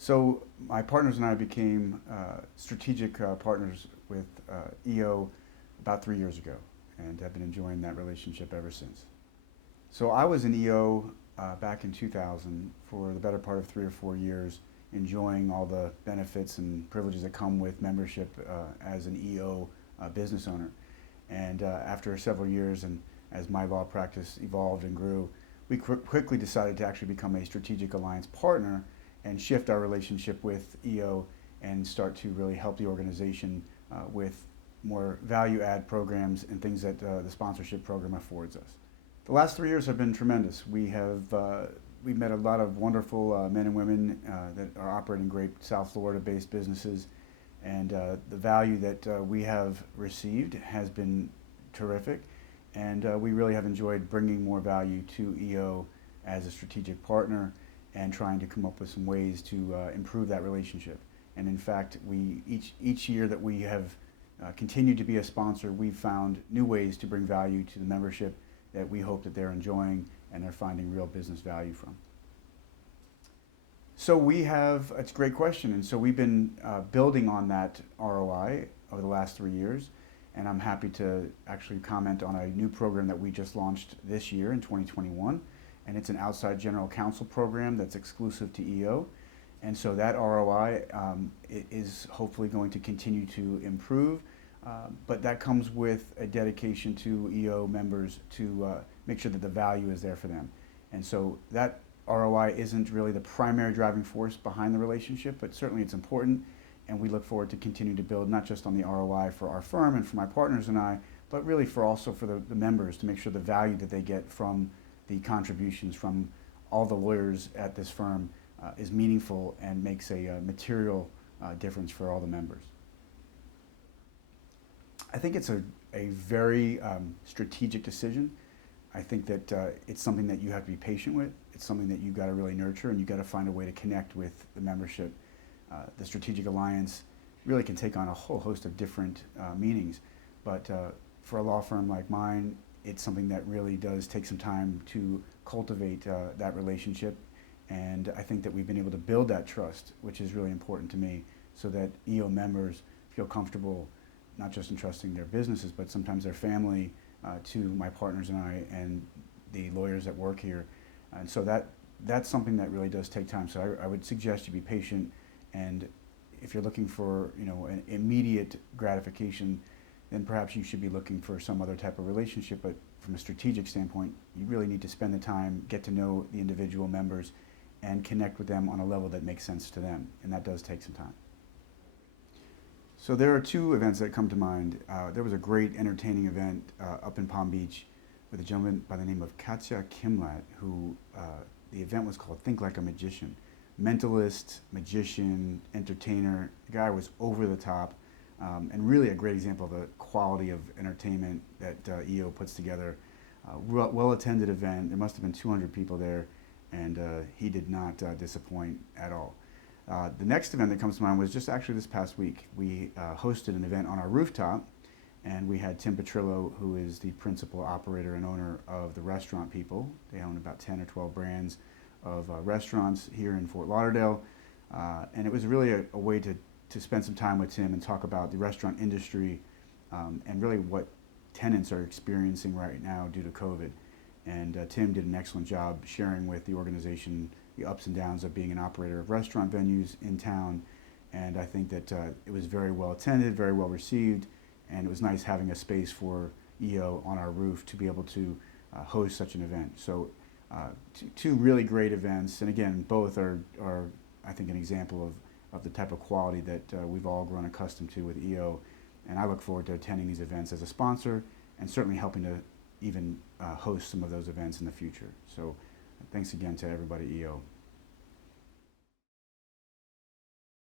So my partners and I became strategic partners with EO about 3 years ago, and have been enjoying that relationship ever since. So I was in EO back in 2000 for the better part of 3 or 4 years, enjoying all the benefits and privileges that come with membership as an EO business owner. And after several years, and as my law practice evolved and grew, we quickly decided to actually become a strategic alliance partner and shift our relationship with EO and start to really help the organization with more value add programs and things that the sponsorship program affords us. The last 3 years have been tremendous. We've met a lot of wonderful men and women that are operating great South Florida-based businesses, and the value that we have received has been terrific, and we really have enjoyed bringing more value to EO as a strategic partner and trying to come up with some ways to improve that relationship. And in fact, each year that we have continued to be a sponsor, we've found new ways to bring value to the membership that we hope that they're enjoying and they're finding real business value from. So it's a great question, and so we've been building on that ROI over the last 3 years, and I'm happy to actually comment on a new program that we just launched this year in 2021, and it's an outside general counsel program that's exclusive to EO, and so that ROI is hopefully going to continue to improve, but that comes with a dedication to EO members to make sure that the value is there for them. And so that ROI isn't really the primary driving force behind the relationship, but certainly it's important, and we look forward to continue to build not just on the ROI for our firm and for my partners and I, but really also for the members, to make sure the value that they get from the contributions from all the lawyers at this firm is meaningful and makes a material difference for all the members. I think it's a very strategic decision. I think that it's something that you have to be patient with. It's something that you've got to really nurture, and you've got to find a way to connect with the membership. The Strategic Alliance really can take on a whole host of different meanings, but for a law firm like mine, it's something that really does take some time to cultivate that relationship, and I think that we've been able to build that trust, which is really important to me, so that EO members feel comfortable not just entrusting their businesses, but sometimes their family to my partners and I and the lawyers that work here. And so that's something that really does take time. So I would suggest you be patient, and if you're looking for an immediate gratification, then perhaps you should be looking for some other type of relationship. But from a strategic standpoint, you really need to spend the time, get to know the individual members, and connect with them on a level that makes sense to them, and that does take some time. So there are two events that come to mind. There was a great entertaining event up in Palm Beach with a gentleman by the name of Katja Kimlat, who the event was called Think Like a Magician. Mentalist, magician, entertainer. The guy was over the top, and really a great example of the quality of entertainment that EO puts together. Well-attended event. There must have been 200 people there, and he did not disappoint at all. The next event that comes to mind was just actually this past week. We hosted an event on our rooftop, and we had Tim Petrillo, who is the principal operator and owner of the Restaurant People. They own about 10 or 12 brands of restaurants here in Fort Lauderdale, and it was really a way to spend some time with Tim and talk about the restaurant industry and really what tenants are experiencing right now due to COVID. And Tim did an excellent job sharing with the organization the ups and downs of being an operator of restaurant venues in town, and I think that it was very well attended, very well received, and it was nice having a space for EO on our roof to be able to host such an event. So two really great events, and again, both are I think an example of the type of quality that we've all grown accustomed to with EO, and I look forward to attending these events as a sponsor and certainly helping to even host some of those events in the future. So thanks again to everybody at EO.